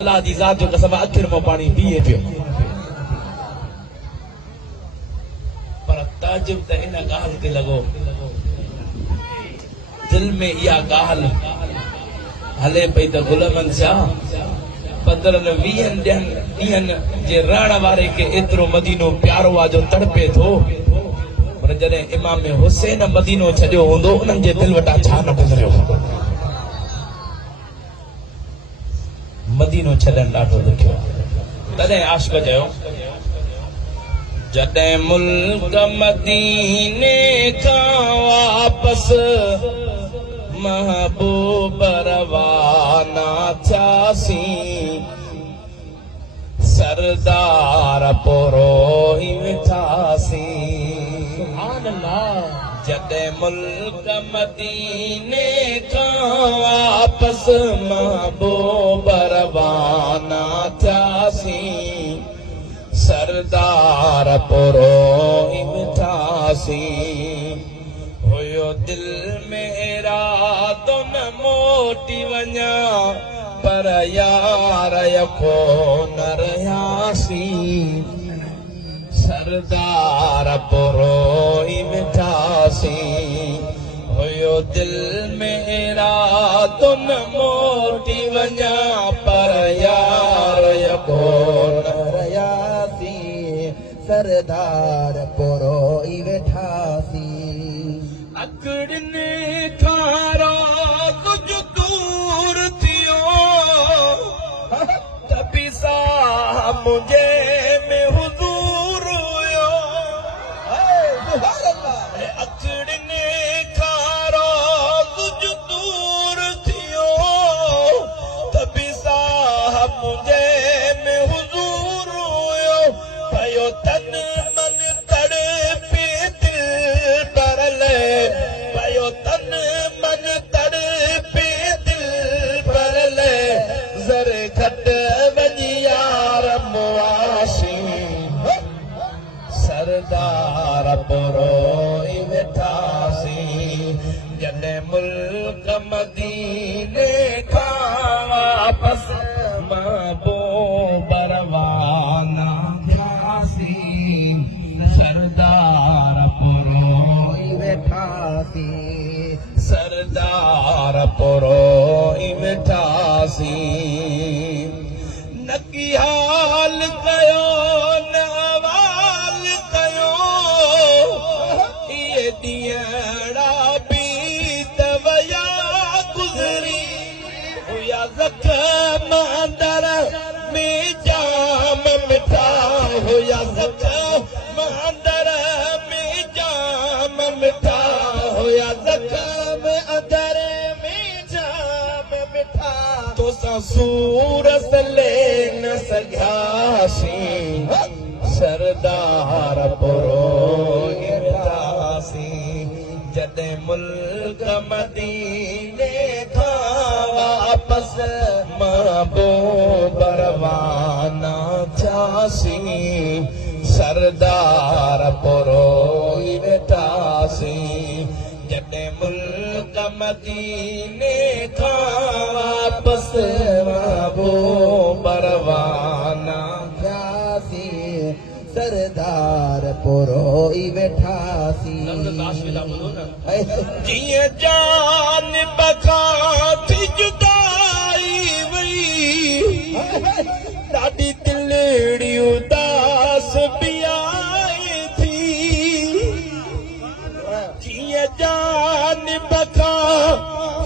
अल्लाह दी ज़ात जो कसम अखिर में पानी पिए पियो पर ताजुब त इन ॻाल्हि ते लॻो दिल में इहा ॻाल्हि हले पई त गुलमन शाह बदरन 20 ॾींहंनि जे रहण वारे खे एतिरो मदीनो प्यारो आहे जो तड़पे थो पर जॾहिं इमाम हुसैन मदीनो छॾियो हूंदो उन्हनि जे दिल वटां छा न गुज़रियो मदीनो छॾण ॾाढो ॾुखियो तॾहिं आशिक़ चयो जॾहिं मुल्क मदीने खां वापस महबूब रवाना थियासीं सरदार पोरो ई मिठासीं सुभान अल्लाह जॾहिं मुल्क मदीने खां वापस महबूब रवाना थियासीं सरदार पोरो ई मिठासीं हुयो दिल में इरादो न मोटी वञा पर यार यको न रहियासीं सरदार पोरो ई मिठासीं हुयो दिल में इरादो न मोटी वञा पर यार यको न रहियासीं सरदार पोरो ई वेठासीं अकड़ने खारा कुछ दूर थियो तभी सा मुझे में हुजूर हुयो अकड़ने खारा कुछ दूर थियो तभी सा मुझे में हुजूर हुयो भयो तन मन तड़पे दिल परले भयो तन मन तड़पे दिल परले ज़र घट वञी यार मुआशी सरदार पोरो ई वेठासीं जॾहिं मुल्क मदीने खां वापस महबूब रवाना थियासीं सरदार पोरो ई वेठासीं सरदार पोरो ई वेठासीं न की हाल कयो न अवाल कयो इहे ॾींहड़ा बीत वया गुज़री हुया ज़ख़्म अंदर में जाम मिठा हुया ज़ख़्म अंदर में जाम मिठा हुया ज़ख़्म अंदर में जाम मिठा तोसां सूरत ले न सघियासीं सरदार पोरो ई वेठासीं जॾहिं मुल्क मदीने खां वापस महबूब रवाना थियासीं सरदार पोरो ई वेठासीं जॾहिं मुल्क मदीने खां वापस महबूब रवाना थियासीं सरदार पोरो ई वेठासीं जीअं जान बखां थी जुदाई वई ॾाढी दिलड़ी उदास बि आई थी जीअं जान बखां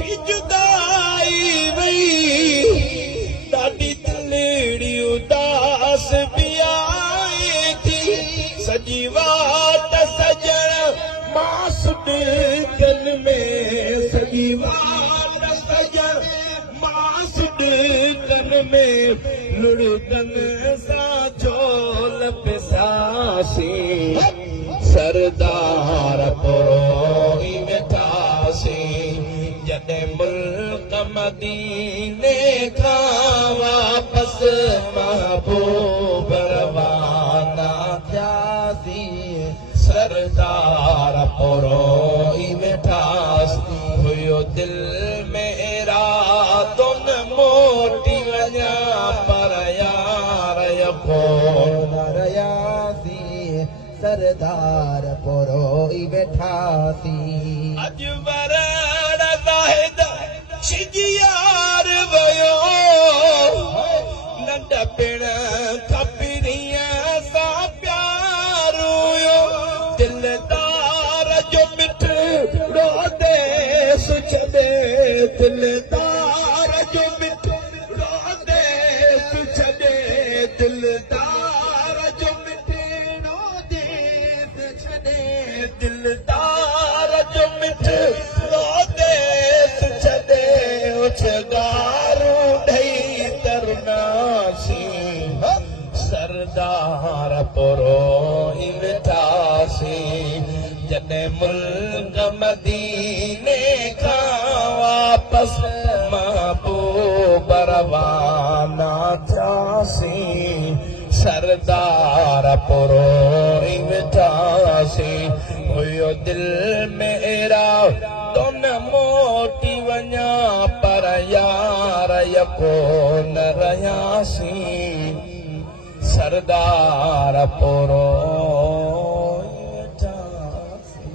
थी जुदाई वई ॾाढी दिलड़ी उदास बि आई थी सॼी वाट सजण मासुॾकन में सॼी वाट सजण मासुॾकन में लुड़कन सां झोल पिसासीं सरदार पोरो ई वेठासीं जॾहिं मुल्क मदीने खां वापस महबूब रवाना थियासीं सरदार पोरो ई वेठासीं हुयो दिल में इरादो न मोटी वञा सरदार पुरोई बैठासी अजबर ज़ाहिद शिजियार वयो नंढ पिण खपरियां सा प्यार हुयो दिलदार जो मिठड़ो देस छॾे दिलदार जो मिठड़ो देस छॾे दिलदार जो मिठड़ो देस छॾे दिलदार जो मिठड़ो देस छॾे उछगारू ॾेई तरनासी सरदार पुरोई वेठासी जॾहिं मुल्क मदीने खां वापस महबूब रवाना थियासी सरदार पुरोई वेठासी हुयो दिल में एरा तो न मोटी वञा पर यार यको न रहियासी सरदार पुरोई वेठासी